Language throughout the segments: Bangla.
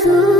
রাসূলুল্লাহ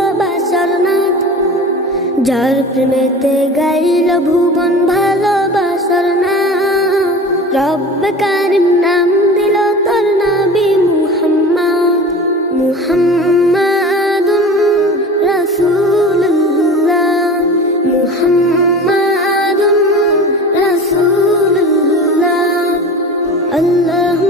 যার প্রেমেতে গাইল ভুবন ভালোবাসার না রব কারিম নাম দিল তোর নাবি মুহাম্মদ, মুহাম্মাদুন রাসূলুল্লাহ মুহাম্মাদুন রাসূলুল্লাহ। আল্লাহু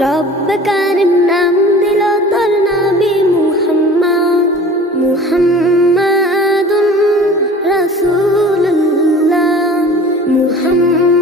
রব কারিম নাম দিল তোর নাবি মুহাম্মদ মুহাম্মাদুন রাসূলুল্লাহ মুহাম্মদ